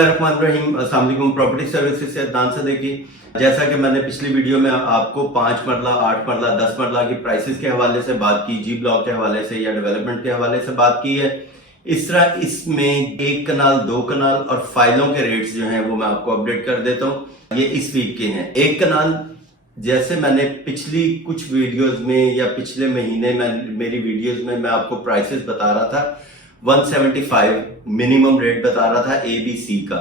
बिस्मिल्लाहिर्रहमानिर्रहीम। अस्सलाम वालेकुम। प्रॉपर्टी सर्विसेज से अदनान से देखिए, जैसा कि मैंने पिछली वीडियो में आपको 5 मरला, 8 मरला, 10 मरला की प्राइसेस के हवाले से बात की, जी ब्लॉक के हवाले से या डेवलपमेंट के हवाले से बात की है। इस तरह इसमें 1 कनाल, 2 कनाल और फाइलों के रेट्स जो हैं वो मैं आपको अपडेट कर देता हूँ। ये इस वीक के हैं। 1 कनाल जैसे मैंने पिछली कुछ वीडियोस में या पिछले महीने में मेरी वीडियोस में मैं आपको प्राइसेस बता रहा था, 175 मिनिमम रेट बता रहा था ABC का।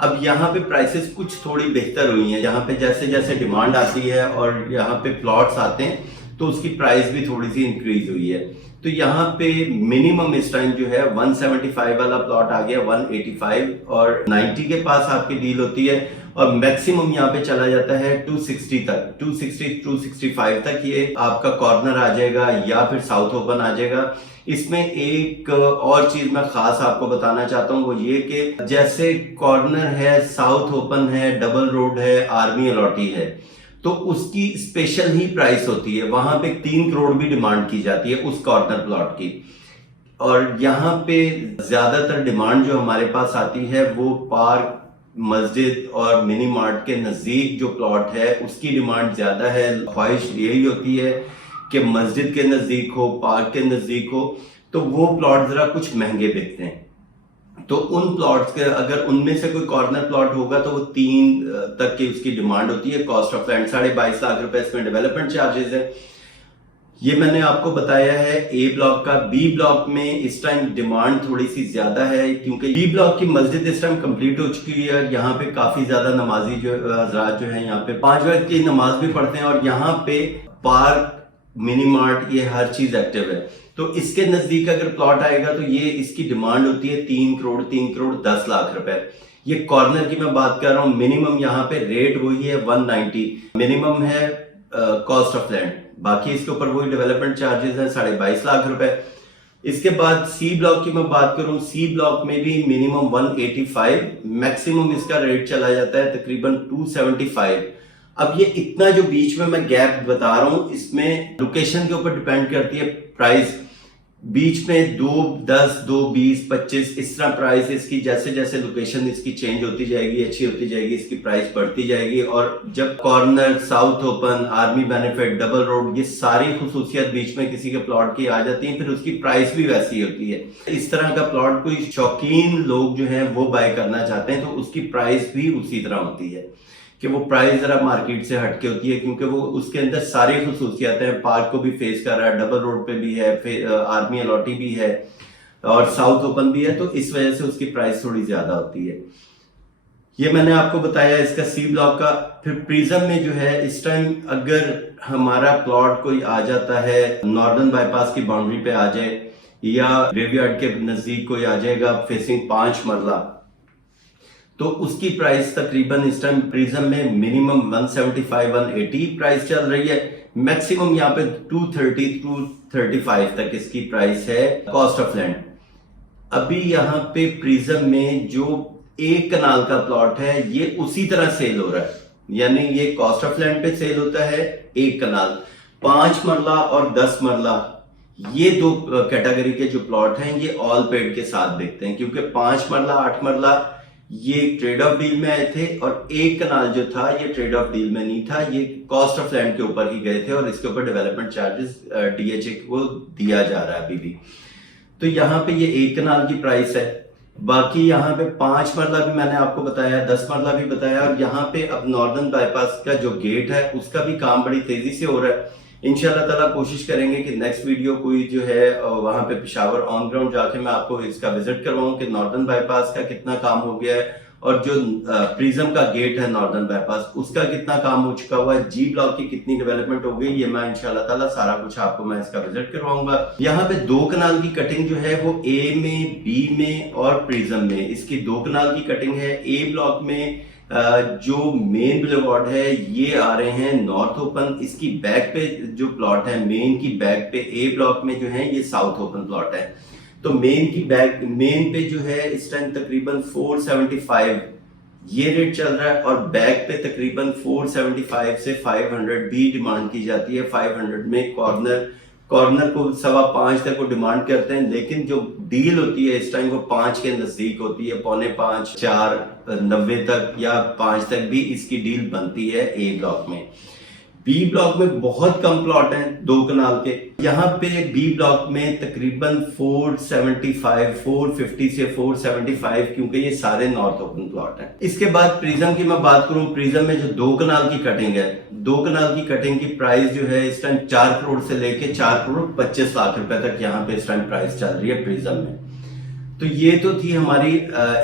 अब यहाँ पे प्राइसेस कुछ थोड़ी बेहतर हुई हैं। यहाँ पे जैसे जैसे डिमांड आती है और यहाँ पे प्लॉट्स आते हैं तो उसकी प्राइस भी थोड़ी सी इंक्रीज हुई है। तो यहाँ पे मिनिमम इस टाइम जो है 175 वाला प्लॉट आ गया 185 और 90 के पास आपकी डील होती है, और मैक्सिमम यहाँ पे चला जाता है 260 तक, 260 265 तक ये आपका कॉर्नर आ जाएगा या फिर साउथ ओपन आ जाएगा। इसमें एक और चीज मैं खास आपको बताना चाहता हूँ, वो ये कि जैसे कॉर्नर है, साउथ ओपन है, डबल रोड है, आर्मी अलॉटी है, तो उसकी स्पेशल ही प्राइस होती है। वहां पे 3 करोड़ भी डिमांड की जाती है उस कॉर्नर प्लॉट की। और यहाँ पे ज्यादातर डिमांड जो हमारे पास आती है वो पार्क, मस्जिद और मिनी मार्ट के नजदीक जो प्लॉट है उसकी डिमांड ज्यादा है। ख्वाहिश यही होती है कि मस्जिद के नजदीक हो, पार्क के नजदीक हो, तो वो प्लॉट जरा कुछ महंगे बिकते हैं। तो उन प्लॉट्स के अगर उनमें से कोई कॉर्नर प्लॉट होगा तो वो 3 तक की उसकी डिमांड होती है। कॉस्ट ऑफ लैंड 22.5 लाख रुपए इसमें डेवलपमेंट चार्जेस है। ये मैंने आपको बताया है ए ब्लॉक का। बी ब्लॉक में इस टाइम डिमांड थोड़ी सी ज्यादा है क्योंकि बी ब्लॉक की मस्जिद इस टाइम कंप्लीट हो चुकी है। यहाँ पे काफी ज्यादा नमाजी जो हजरात जो है यहाँ पे 5 वक्त की नमाज भी पढ़ते हैं, और यहाँ पे पार्क, मिनी मार्ट, ये हर चीज एक्टिव है। तो इसके नजदीक अगर प्लॉट आएगा तो ये इसकी डिमांड होती है 3 करोड़ 3 करोड़ 10 लाख रुपए। ये कॉर्नर की मैं बात कर रहा हूँ। मिनिमम यहाँ पे रेट वही है 190 मिनिमम है कॉस्ट ऑफ लैंड। बाकी इसके ऊपर वही डेवलपमेंट चार्जेस है 22.5 लाख रुपए। इसके बाद सी ब्लॉक की मैं बात करूं, सी ब्लॉक में भी मिनिमम 185, मैक्सिमम इसका रेट चला जाता है तकरीबन 275। अब ये इतना जो बीच में मैं गैप बता रहा हूं, इसमें लोकेशन के ऊपर डिपेंड करती है प्राइस। बीच में 210, 220, 25 इस तरह प्राइस इसकी जैसे जैसे लोकेशन इसकी चेंज होती जाएगी, अच्छी होती जाएगी, इसकी प्राइस बढ़ती जाएगी। और जब corner, south open, army benefit, double road, ये सारी खुसूसियत बीच में किसी के प्लॉट की आ जाती है, फिर उसकी प्राइस भी वैसी होती है। इस तरह का प्लॉट कोई शौकीन लोग जो है वो बाय करना चाहते हैं तो उसकी प्राइस भी उसी तरह होती है कि वो प्राइस जरा मार्केट से हटके होती है, क्योंकि वो उसके अंदर सारी खुसूसियात हैं। पार्क को भी फेस कर रहा है, डबल रोड पे भी है, आर्मी अलॉटी भी है और साउथ ओपन भी है, तो इस वजह से उसकी प्राइस थोड़ी ज्यादा होती है। ये मैंने आपको बताया इसका सी ब्लॉक का। फिर प्रिज्म में जो है इस टाइम अगर हमारा प्लॉट कोई आ जाता है, नॉर्दर्न बाईपास की बाउंड्री पे आ जाए या ग्रेवयार्ड के नजदीक कोई आ जाएगा फेसिंग 5 मरला, तो उसकी प्राइस तकरीबन इस टाइम प्रिज्म में मिनिमम 175 180 प्राइस चल रही है। मैक्सिमम यहाँ पे 230 235 तक इसकी प्राइस है कॉस्ट ऑफ लैंड। अभी यहाँ पे प्रिज्म में जो 1 कनाल का प्लॉट है ये उसी तरह सेल हो रहा है, यानी ये कॉस्ट ऑफ लैंड पे सेल होता है 1 कनाल। 5 मरला और 10 मरला ये 2 कैटेगरी के जो प्लॉट हैं ये ऑल पेड के साथ बिकते हैं, क्योंकि 5 मरला 8 मरला ये ट्रेड ऑफ डील में आए थे और 1 कनाल जो था ये ट्रेड ऑफ डील में नहीं था, ये कॉस्ट ऑफ लैंड के ऊपर ही गए थे और इसके ऊपर डेवलपमेंट चार्जेस DHA को दिया जा रहा है अभी भी। तो यहाँ पे ये 1 कनाल की प्राइस है। बाकी यहाँ पे 5 मरला भी मैंने आपको बताया, 10 मरला भी बताया, और यहाँ पे अब नॉर्दर्न बाईपास का जो गेट है उसका भी काम बड़ी तेजी से हो रहा है। इंशाल्लाह ताला कोशिश करेंगे कि नेक्स्ट वीडियो कोई जो है वहां पे पेशावर ऑन ग्राउंड जाके मैं आपको इसका विजिट करवाऊं कि नॉर्दर्न बाईपास का कितना काम हो गया है, और जो प्रिज्म का गेट है नॉर्दर्न बाईपास उसका कितना काम हो चुका हुआ है, जी ब्लॉक की कितनी डेवलपमेंट हो गई, ये मैं इंशाल्लाह ताला सारा कुछ आपको मैं इसका विजिट करवाऊंगा। यहाँ पे 2 कनाल की कटिंग जो है वो A में, B में और प्रिज्म में इसकी 2 कनाल की कटिंग है। A ब्लॉक में जो मेन बुलेवार्ड है ये आ रहे हैं नॉर्थ ओपन, इसकी बैक पे जो प्लॉट है मेन की बैक पे A ब्लॉक में जो है ये साउथ ओपन प्लॉट है। तो मेन पे जो है इस टाइम तकरीबन 475 ये रेट चल रहा है, और बैक पे तकरीबन 475 से 500 भी डिमांड की जाती है। 500 में कॉर्नर कॉर्नर को 5.25 तक वो डिमांड करते हैं, लेकिन जो डील होती है इस टाइम वो 5 के नजदीक होती है, 4.25, 4.90 तक या 5 तक भी इसकी डील बनती है ए ब्लॉक में। बी ब्लॉक में बहुत कम प्लॉट हैं 2 कनाल के। यहाँ पे बी ब्लॉक में तकरीबन 475, 450 से 475, क्योंकि ये सारे नॉर्थ ओपन प्लॉट हैं। इसके बाद प्रिज्म की मैं बात करूं, प्रिज्म में जो 2 कनाल की कटिंग है, 2 कनाल की कटिंग की प्राइस जो है इस टाइम 4 करोड़ से लेके 4 करोड़ 25 लाख रुपए तक यहाँ पे इस टाइम प्राइस चल रही है प्रिज्म में। तो ये तो थी हमारी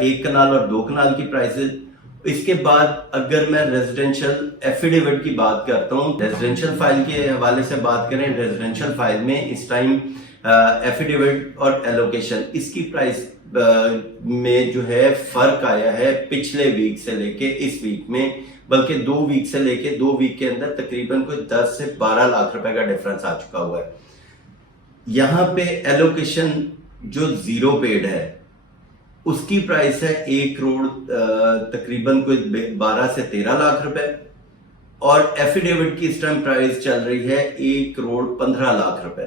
1 कनाल और 2 कनाल की प्राइसेस। इसके बाद अगर मैं रेजिडेंशियल एफिडेविट की बात करता हूँ, रेजिडेंशियल फाइल के हवाले से बात करें, रेजिडेंशियल फाइल में इस टाइम एफिडेविट और एलोकेशन इसकी प्राइस में जो है फर्क आया है पिछले वीक से लेके इस वीक में, बल्कि 2 वीक से लेके 2 वीक के अंदर तकरीबन कोई 10 से 12 लाख रुपए का डिफरेंस आ चुका हुआ है। यहाँ पे एलोकेशन जो जीरो पेड है उसकी प्राइस है 1 करोड़ तकरीबन कोई 12 से 13 लाख रुपए, और एफिडेविट की इस टाइम प्राइस चल रही है 1 करोड़ 15 लाख रुपए।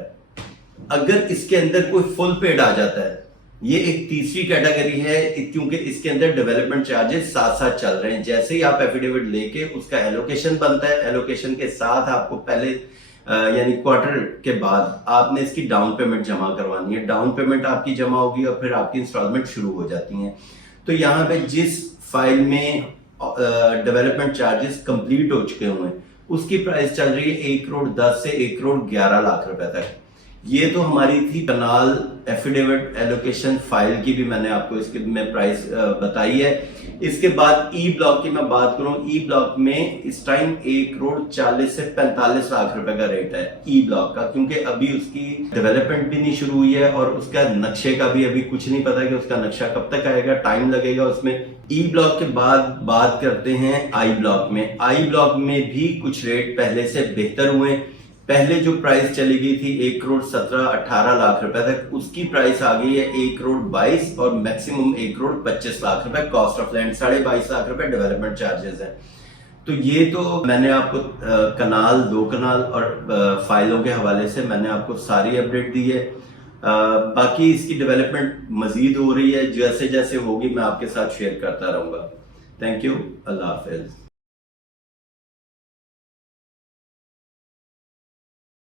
अगर इसके अंदर कोई फुल पेड आ जाता है, ये एक तीसरी कैटेगरी है, क्योंकि इसके अंदर डेवलपमेंट चार्जेस साथ साथ चल रहे हैं। जैसे ही आप एफिडेविट लेके उसका एलोकेशन बनता है, एलोकेशन के साथ आपको पहले यानी क्वार्टर के बाद आपने इसकी डाउन पेमेंट जमा करवानी है। डाउन पेमेंट आपकी जमा होगी और फिर आपकी इंस्टॉलमेंट शुरू हो जाती हैं। तो यहाँ पे जिस फाइल में डेवलपमेंट चार्जेस कंप्लीट हो चुके हुए हैं उसकी प्राइस चल रही है 1 करोड़ 10 से 1 करोड़ 11 लाख रुपए तक। ये तो हमारी थी कनाल एफिडेविट एलोकेशन फाइल की भी मैंने आपको इसके में प्राइस बताई है। इसके बाद ई ब्लॉक की मैं बात करूं, ई ब्लॉक में इस टाइम 1 करोड़ 40 से 45 लाख रुपए का रेट है ई ब्लॉक का, क्योंकि अभी उसकी डेवलपमेंट भी नहीं शुरू हुई है और उसका नक्शे का भी अभी कुछ नहीं पता कि उसका नक्शा कब तक आएगा, टाइम लगेगा उसमें। ई ब्लॉक के बाद बात करते हैं आई ब्लॉक में। आई ब्लॉक में भी कुछ रेट पहले से बेहतर हुए। पहले जो प्राइस चली गई थी 1 करोड़ 17-18 लाख रुपए तक, उसकी प्राइस आ गई है 1 करोड़ 22 और मैक्सिमम 1 करोड़ 25 लाख रुपए। कॉस्ट ऑफ लैंड 22.5 लाख रुपए डेवलपमेंट चार्जेस है। तो ये तो मैंने आपको कनाल 2 कनाल और फाइलों के हवाले से मैंने आपको सारी अपडेट दी है। बाकी इसकी डेवलपमेंट मजीद हो रही है, जैसे जैसे होगी मैं आपके साथ शेयर करता रहूंगा। Thank you, Allah Hafiz.